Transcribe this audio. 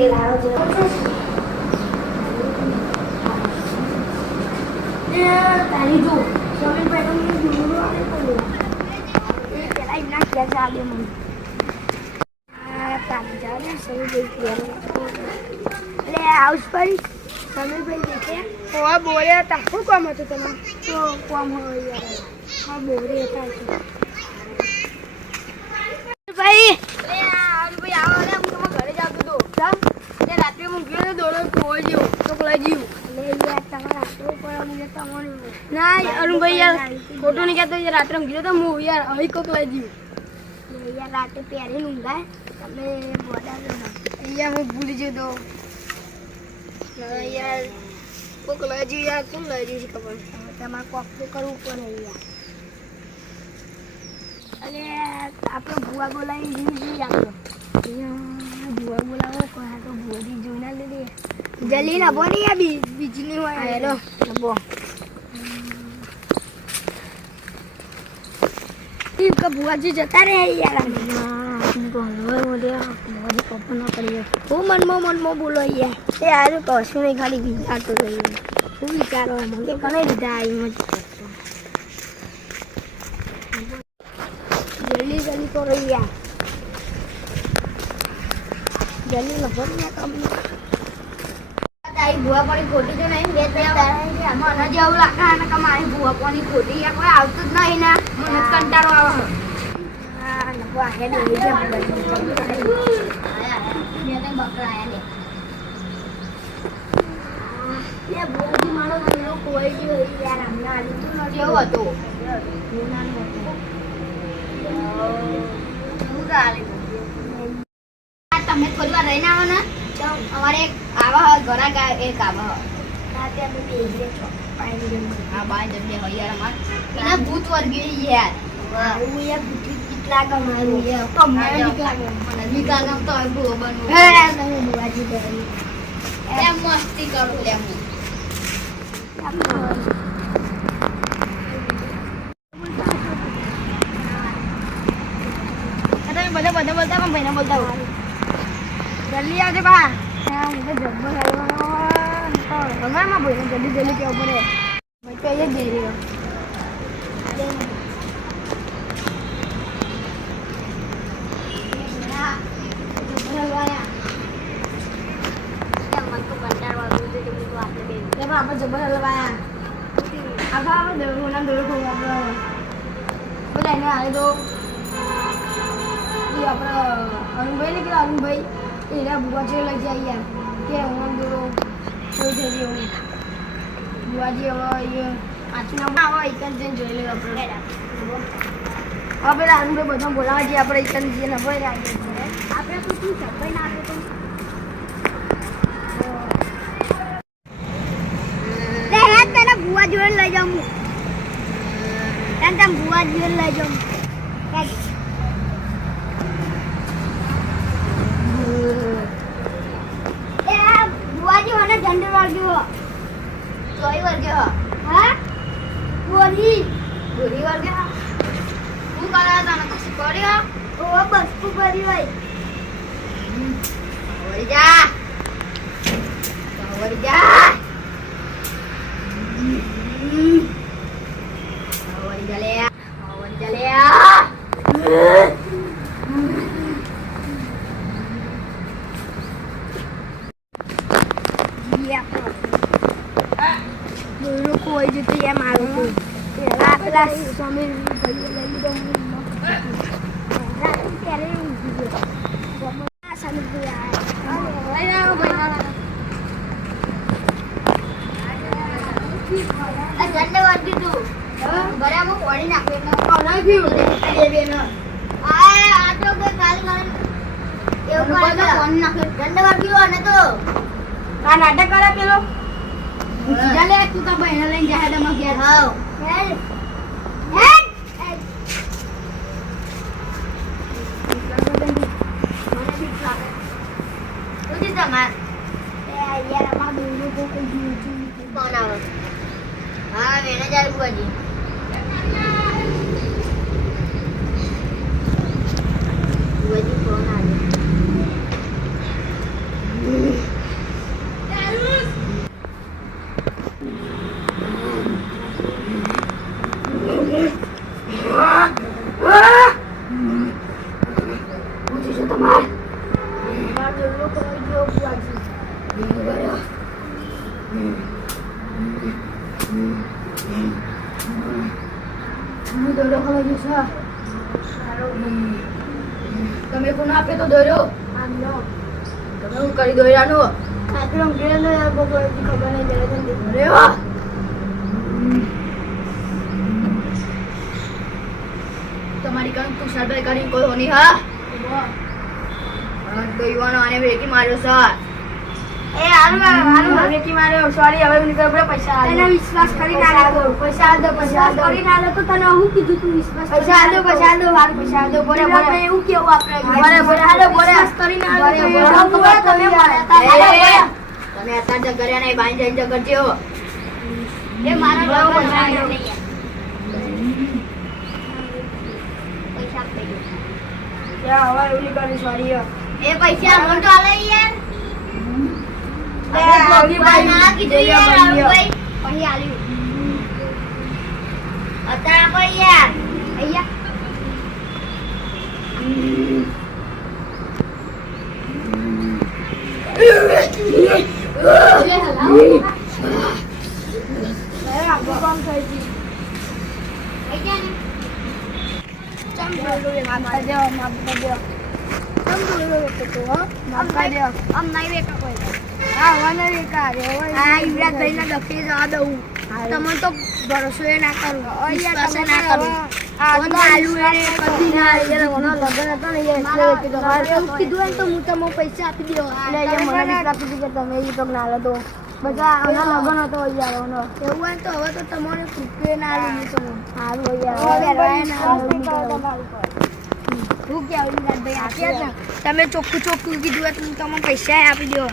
તેલ આવો છે એ તારી જો જમીન પર તમને દૂર આવે તો એ પેલા ઇના કે ચાલે મને આ તારી જાને સહી ગઈ લે હાઉસ પર સમીર ભાઈ દેખે ઓ બોલે તા શું કામ હતું તમે તો કામ હોય યાર હા બોરે હતા ભાઈ લે આ ભાઈ આવો લે હું તમારા ઘરે જાતો તો કેમ તે રાત્રે હું ગયો દોડો કોઈ જીવ તો કલા જીવ લે યાર તમારા રાત્રે પર મને તમારું ના અરુણ ભાઈ યાર ખોટું નહીં કહેતો યાર રાત્રે હું ગયો તો હું યાર અહીં કોકલા જીવ લે યાર રાતે પહેરી ઊંઘાય તમે બોલાવો ના યાર હું ભૂલી જતો યાર કોકલા જીવ યાર કોણ લઈ જઈ ખબર તમારે કોક તો કરવું પડે યાર અરે આપણે ભુવા બોલાવી જીવી આપણે ભુવા બોલાવો કહા તો ભુવાજી જોઈના લે દે જલ્દી ના બોલી યાર બીજલી હોય હેલો બો ઈ કે ભુવાજી જતા રહે યાર તો હવે મોડે ભુવાજી કપન ના કરીએ હું મનમાં બોલો યાર એ આજો કશું નહીં ખાલી વિચારતો રહી હું વિચારો મને કને લીધા આવી મત जल्दी करो यार जल्दी लफड़ ना कम ताई बुआ पानी खोटी तो नहीं ले तो मन जेव लागा ना कमाई बुआ पानी खोटी या कोई आवत ज नहीं ना मन कंटाळो आवे हां नको आहे ने जे आया ने बकरा आया ने ये बोली मारो वीडियो कोई भी यार हमने आली तो न जेव હતો નાનો હતો તમે થોડી વાર રહીને આવો ને અમારે એક આવા ઘરા એક આવા રાતે અમે બેહીએ છો આ બાય જગ્યા હોય યાર અમાર એના ભૂત વર્ગી યાર હું યાર ભૂત કેટલા ગમાયું યાર તમને મને નીકળો તો ભૂ બનવું હે તમે બુવાજી કરી એમ મસ્તી કરું લે હું બધા બોલતા પણ ભાઈને બોલતા જલ્દી આવજો બા હું તો જબ્બર આવ્યો ભગવાનમાં ભાઈને જલ્દી કેવું પડે ભાઈ તો એ જ જઈ રહ્યો આપણે જબ્બર હલવાયા આપણે નામ દોડો ખોવું આપણે બધા એને હાલે તો આપણે અરુણભાઈ ને કીધું અરુણભાઈ એના બુવાજી લઈ જાય યાર કે હું દોડો કોઈ થઈ ગયું બુવાજી હવે આચના આવે ઇકન જઈને જોઈ લે આપણે હવે પેલા અરુણભાઈ બધા બોલાવા જઈએ આપણે ઇકન જઈને ભાઈ આપણે તો શું છે ભાઈ ના આપે તો પેલા બુવા જોડે લઈ જાઉં તમે બુવા જોડે લઈ જાઉં झंडे वर्ग्यो सोई वर्ग्यो हां गोरी वर्ग्यो तू करा जाना कस करियो ओ बस तू करी भाई ओरी जा ओरी ले કોઈ જતો યાર મારું તો પેલા પેલા સમીર ભાઈ લઈ લીધો ત્યારે ઊંઘી ગયો સમીર ભાઈ આ ઝંડે વર્ગી તું બરાબર પાણી નાખે એટલે પાણી પીવું એ બેન આ તો કે ખાલી ખાલી એવું કરે પાણી નાખે ઝંડે વર્ગી અને તો આ નાટક કરે પેલો ચાલે તું તો બહેન લઈને જાય તમે ઘેર હાવ હેડ ઉજી તમાર એ યાર અમાર દોડો કોઈ જીવ કોણ આવે હા વેણે જાય બુવાજી બુવાજી કોણ આવે હું દોરો ખવાઈ ગયો છે. તમે કોણ આપે તો દોરો આમનો તમે હું કરી દોરાનો આટલો ગેલો યાર બપોર ખબર નહીં જલ્દી અરે વાહ તમારી કામ તું સર્વે કરીને કોઈ હોની હા તો યુવાનો આને બ્રેકી માર્યો સર એ હારું બ્રેકી માર્યો સોરી હવે મને કઈ પૈસા આલો તને વિશ્વાસ કરીને આલો પૈસા આલો કરીને આલો તો તને હું કીધું તું વિશ્વાસ પૈસા આલો વાર પૈસા આલો બોલે એવું કેવું આપણે બોલે હાલો બોલે કરીને આલો તમે અત્યારે જગર્યા નહીં બાઈ જઈને જગરજો એ મારા પૈસા નહીં પૈસા આપી દો યા હવે ઓલી કરી સોરી એ પૈસા મોટો આલે યાર એ ભાઈ ના કીધું યાર ભાઈ પછી આલ્યું અત્યારે કોઈ યાર અહીંયા તમે તો ભરોસો એ ના કરું વિશ્વાસ એ ના કરું કીધું તો હું તમને પૈસા આપી દો તમે એ તો ના લો બધા લગન હતો એવું હોય તો હવે તો તમારે કૃપે ના તમે ચોખ્ખું કીધું હોય તો હું તમને પૈસા આપી દો